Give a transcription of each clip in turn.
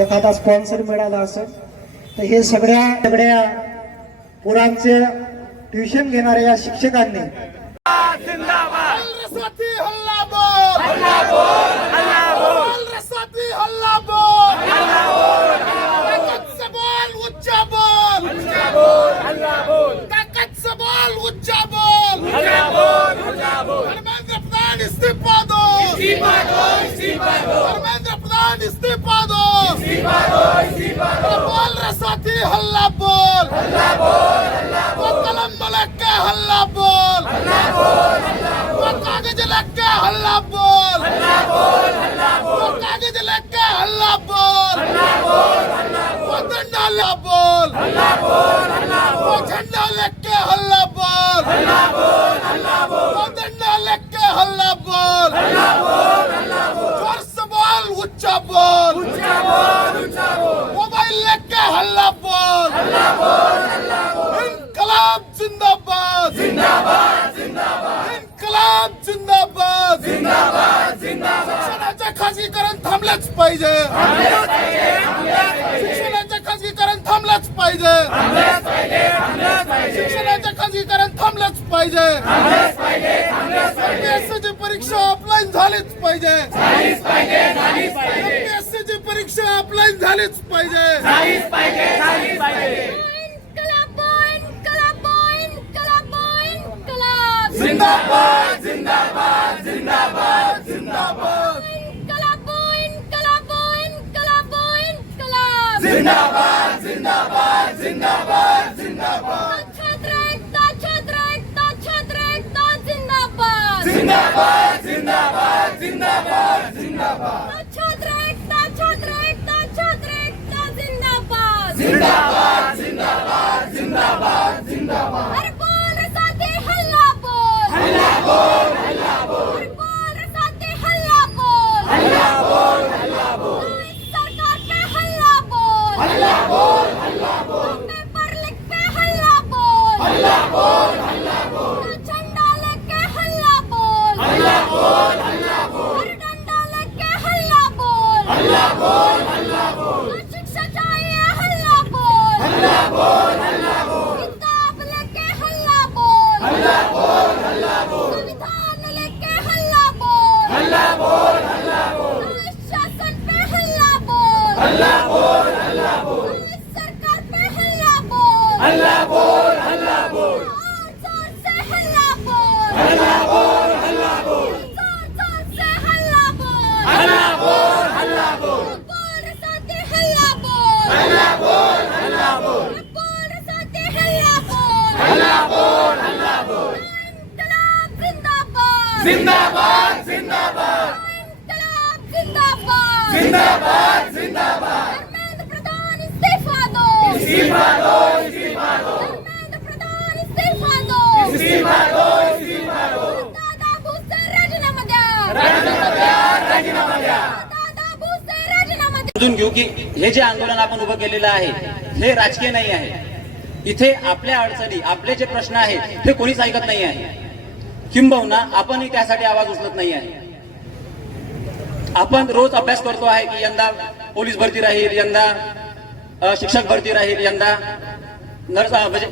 एखादा स्पॉन्सर मिळाला असेल तर हे सगळ्या पोरांचे ट्युशन घेणाऱ्या या शिक्षकांनी इस्तीफा दो बोल रे साथी हल्ला बोल वो कलम लेके के हल्ला बोल वो कागज लेके के हल्ला बोल वो कागज लेके के हल्ला बोल वो डंडा ले बोल वो झंडा लेके के हल्ला बोल वो डंडा लेके के हल्ला बोल जोर से बोल उच्चा बोल मोबाइल लेके हल्ला बोल इनकलाब जिंदाबाद इनकलाब जिंदाबाद शिक्षणाचे खासगीकरण थांबलेच पाहिजे शिक्षणाचे खासगीकरण थांबलेच पाहिजे शिक्षणाचे खासगीकरण थांबलेच पाहिजे एमपीएससीची परीक्षा ऑफलाईन झालीच पाहिजे एमपीएससीची परीक्षा ऑफलाईन झालीच पाहिजे जिंदाबाद जिंदाबाद जिंदाबाद जिंदाबाद जिंदाबाद जिंदाबाद जिंदाबाद जिंदाबाद जिंदाबाद जिंदाबाद जिंदाबाद जिंदाबाद जिंदाबाद जिंदाबाद जिंदाबाद जिंदाबाद अरे बोल रे साथी हल्ला बोल हल्ला बोल हल्ला बोल अरे बोल रे साथी हल्ला बोल हल्ला बोल हल्ला बोल सरकार पे हल्ला बोल हल्ला बोल हल्ला बोल पेपर लिख पे हल्ला बोल हल्ला बोल हल्ला बोल झंडा लेके हल्ला बोल हल्ला बोल हल्ला बोल अरे डंडा लेके हल्ला बोल हल्ला बोल हल्ला बोल शिक्षा चाहिए हल्ला बोल हल्ला बोल हल्ला बोल किताब लेके हल्ला बोल हल्ला बोल हल्ला बोल संविधान लेके हल्ला बोल हल्ला बोल हल्ला बोल शासन पे हल्ला बोल हल्ला बोल हल्ला बोल सरकार पे हल्ला बोल हल्ला बोल हल्ला बोल जोर से हल्ला बोल हल्ला बोल हल्ला बोल जोर से हल्ला बोल हल्ला बोल हल्ला बोल बोल रे साथी हल्ला बोल हल्ला बोल हल्ला बोल बोल रे साथी हल्ला बोल हल्ला बोल हल्ला बोल इनकलाब जिंदाबाद जिंदाबाद जिंदाबाद इनकलाब जिंदाबाद जिंदाबाद जिंदाबाद धर्मेंद्र प्रधान इस्तीफा दो इस्तीफा दो इस्तीफा दो धर्मेंद्र प्रधान इस्तीफा दो इस्तीफा दो इस्तीफा दो दादा भुसे राजीनामा द्या राजीनामा द्या राजीनामा द्या दादा भुसे राजीनामा द्या समजून घेऊ की हे जे आंदोलन आपण उभं केलेलं आहे हे राजकीय नाही आहे. इथे आपल्या अडचणी आपले जे प्रश्न आहेत हे कोणीच ऐकत नाही आहे. किंबहुना आपणही त्यासाठी आवाज उचलत नाही आहे. आपण रोज अभ्यास करतो आहे की यंदा पोलीस भरती राहील, यंदा शिक्षक भरती राहील, यंदा नर्स म्हणजे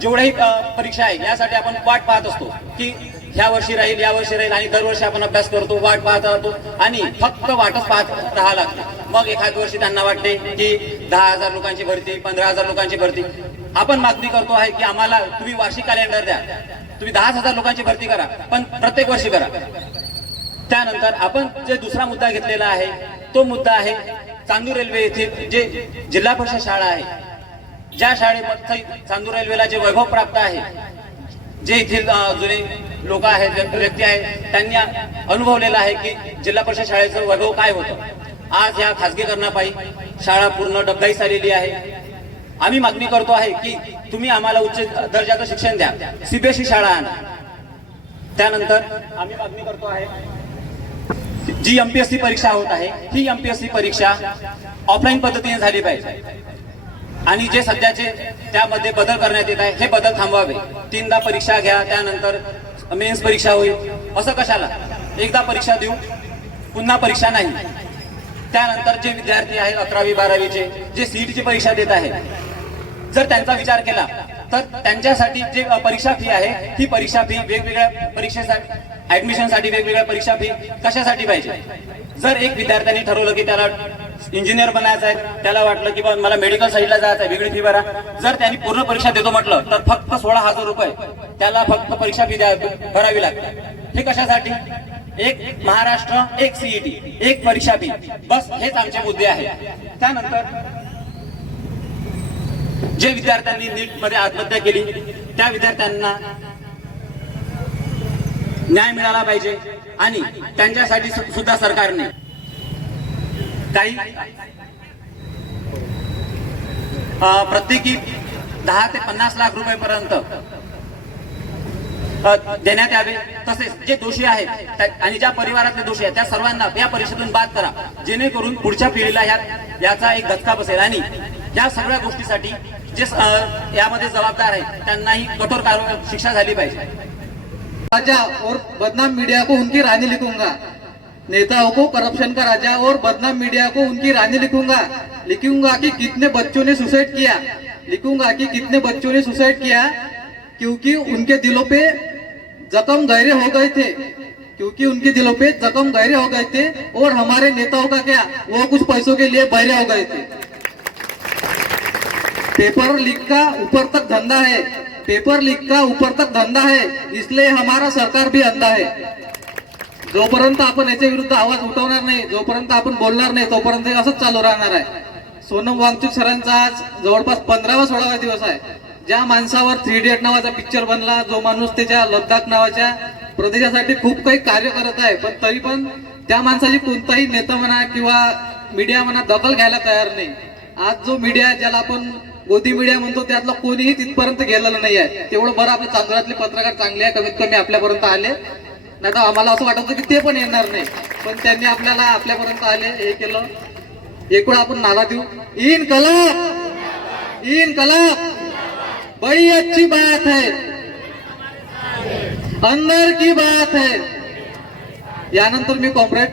जेवढ्याही परीक्षा आहे यासाठी आपण वाट पाहत असतो की ह्या वर्षी राहील, या वर्षी राहील आणि दरवर्षी आपण अभ्यास करतो, वाट पाहत राहतो आणि फक्त वाटच पाहत राहावं लागतं. मग एखाद वर्षी त्यांना वाटते की 10,000 लोकांची भरती, 15,000 लोकांची भरती. आपण मागणी करतो आहे की आम्हाला तुम्ही वार्षिक कॅलेंडर द्या, तुम्ही 10,000 लोकांची भरती करा, पण प्रत्येक वर्षी करा. त्यानंतर आपण जे दुसरा मुद्दा घेतलेला आहे तो मुद्दा आहे चांदूर रेल्वे येथील जे जिल्हा परिषद शाळा आहे, ज्या शाळेमध्ये चांदूर रेल्वेला जे वैभव प्राप्त आहे, जे येथील जुने लोक आहेत, व्यक्ती आहेत, त्यांनी अनुभवलेलं आहे की जिल्हा परिषद शाळेचं वैभव काय होतं. आज ह्या खासगीकरणापायी शाळा पूर्ण डबघाईस आलेली आहे. आम्ही मागणी करतो आहे की तुम्ही आम्हाला उच्च दर्जाचं शिक्षण द्या, सीबीएसई शाळा आणा. त्यानंतर आम्ही मागणी करतो आहे जी एमपीएससी परीक्षा होत आहे ही एमपीएससी परीक्षा ऑफलाईन पद्धतीने झाली पाहिजे आणि जे सध्याचे त्यामध्ये बदल करण्यात येत आहे हे बदल थांबवावे. 3दा परीक्षा घ्या, त्यानंतर मेन्स परीक्षा होईल, असं कशाला? एकदा परीक्षा देऊ, पुन्हा परीक्षा नाही. त्यानंतर जे विद्यार्थी आहेत 11वी 12वीचे जे सीईटीची परीक्षा देत आहेत, जर त्यांचा विचार केला तर त्यांच्यासाठी जे परीक्षा फी आहे ही परीक्षा फी वेगवेगळ्या परीक्षेसाठी ऍडमिशनसाठी वेगवेगळ्या परीक्षा फी कशासाठी पाहिजे. जर एक विद्यार्थ्यांनी ठरवलं की त्याला इंजिनियर बनायचं आहे, त्याला वाटलं की मला मेडिकल साईडला जायचं आहे, वेगळी फी भरा. जर त्यांनी पूर्ण परीक्षा देतो म्हटलं तर फक्त 16,000 रुपये त्याला फक्त परीक्षा फी भरावी लागते. हे कशासाठी? एक महाराष्ट्र, एक सीईटी, एक परीक्षा फी, बस हेच आमचे मुद्दे आहेत. त्यानंतर जे विद्यार्थ्यांनी नीट मध्ये आत्महत्या केली त्या विद्यार्थ्यांना न्याय मिळाला पाहिजे आणि त्यांच्यासाठी सुद्धा सरकारने काही प्रत्येकी 10 ते 50 लाख रुपयेपर्यंत देण्यात यावे. तसेच जे दोषी आहेत आणि ज्या परिवारातले दोषी आहेत त्या सर्वांना या परीक्षेतून बाद करा, जेणेकरून पुढच्या पिढीला याचा एक धक्का बसेल आणि या सगळ्या गोष्टीसाठी जे यामध्ये जबाबदार आहेत त्यांनाही कठोर शिक्षा झाली पाहिजे. राजा और बदनाम मीडिया को उनकी रानी लिखूंगा, नेताओं को करप्शन का राजा और बदनाम मीडिया को उनकी रानी लिखूंगा. लिखूंगा कि कितने बच्चों ने सुसाइड किया, लिखूंगा कि कितने बच्चों ने सुसाइड किया क्योंकि उनके दिलों पे जख्म गहरे हो गए थे, क्योंकि उनके दिलों पे जख्म गहरे हो गए थे और हमारे नेताओं का क्या, वो कुछ पैसों के लिए बहरे हो गए थे. पेपर लीक का ऊपर तक धंधा है, पेपर लीक का ऊपर तक धंधा है, इसलिए हमारा सरकार भी अंधा है. जोपर्यंत आपण याच्या विरुद्ध आवाज उठवणार नाही, जोपर्यंत आपण बोलणार नाही, तोपर्यंत असंच चालू राहणार आहे. सोनम वांगचुक सरांचा आज जवळपास 15वा-16वा दिवस आहे. ज्या माणसावर 3 इडियट नावाचा पिक्चर बनला, जो माणूस त्याच्या लद्दाख नावाच्या प्रदेशासाठी खूप काही कार्य करत आहे, पण तरी पण त्या माणसाची कोणताही नेता म्हणा किंवा मीडिया म्हणा दखल घ्यायला तयार नाही. आज जो मीडिया ज्याला आपण गोदी मीडिया म्हणतो त्यातला कोणीही तिथपर्यंत गेलेलं नाही आहे. तेवढं बरं आपले चांदोरातले पत्रकार चांगले आहे, कमीत कमी आपल्यापर्यंत आले. नाही तर आम्हाला असं वाटत की ते पण येणार नाही, पण त्यांनी आपल्याला आपल्यापर्यंत आले, हे केलं. एक वेळा आपण नारा देऊ, इनकलाब इनकलाब बड़ी अच्छी बात है, अंदर की बात है. यानंतर मी कॉम्रेड